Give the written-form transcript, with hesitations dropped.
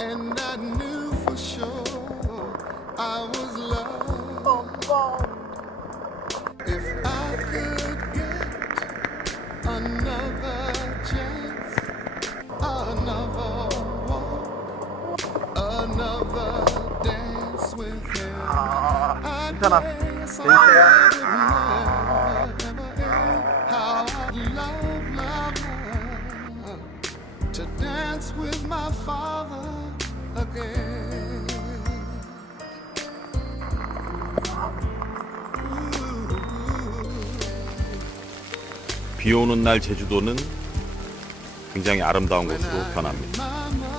and I knew for sure I was loved. If I could get another chance, another walk, another dance with him, I'd 괜찮아. guess I 재밌어요. would never, ever end how I'd love to dance with my father again. 비 오는 날 제주도는 굉장히 아름다운 곳으로 변합니다. My